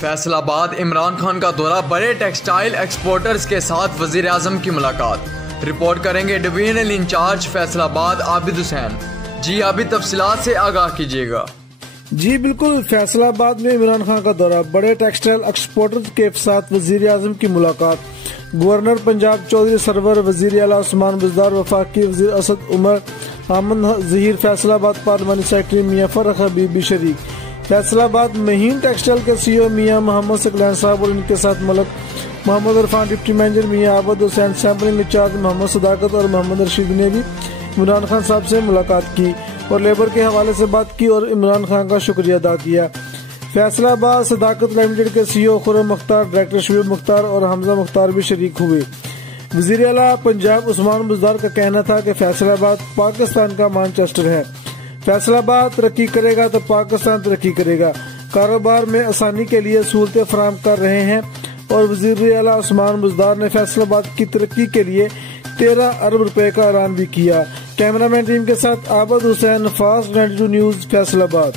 فیصل آباد عمران خان کا دورہ، بڑے ٹیکسٹائل ایکسپورٹرز کے ساتھ وزیر اعظم کی ملاقات۔ رپورٹ کریں گے ڈویژنل انچارج فیصل آباد عابد حسین۔ جی عابد، تفصیلات سے آگاہ کیجیے گا۔ جی بالکل، فیصل آباد میں عمران خان کا دورہ، بڑے ٹیکسٹائل ایکسپورٹرز کے ساتھ وزیر اعظم کی ملاقات۔ گورنر پنجاب چودھری سرور، وزیر اعلیٰ عثمان بزدار، وفاقی وزیر اسد عمر، احمد ظہیر، فیصل آباد پارلیمانی سیکرٹری میاں فرخ حبیب بھی شریک۔ فیصل آباد مہین ٹیکسٹائل کے سی او میاں محمد ثقلین صاحب اور ان کے ساتھ ملک محمد عرفان، ڈپٹی مینیجر میاں عابد حسین، سیمپلنگ انچارج محمد صداقت اور محمد رشید نے بھی عمران خان صاحب سے ملاقات کی اور لیبر کے حوالے سے بات کی اور عمران خان کا شکریہ ادا کیا۔ فیصل آباد صداقت لمیٹڈ کے سی او خرم مختار، ڈائریکٹر شعیب مختار اور حمزہ مختار بھی شریک ہوئے۔ وزیر اعلیٰ پنجاب عثمان بزدار کا کہنا تھا کہ فیصل آباد پاکستان کا مانچسٹر ہے، فیصل آباد ترقی کرے گا تو پاکستان ترقی کرے گا، کاروبار میں آسانی کے لیے سہولتیں فراہم کر رہے ہیں۔ اور وزیر اعلیٰ عثمان بزدار نے فیصل آباد کی ترقی کے لیے 13 ارب روپے کا اعلان بھی کیا۔ کیمرہ مین ٹیم کے ساتھ عابد حسین، فاسٹ 92 نیوز، فیصل آباد۔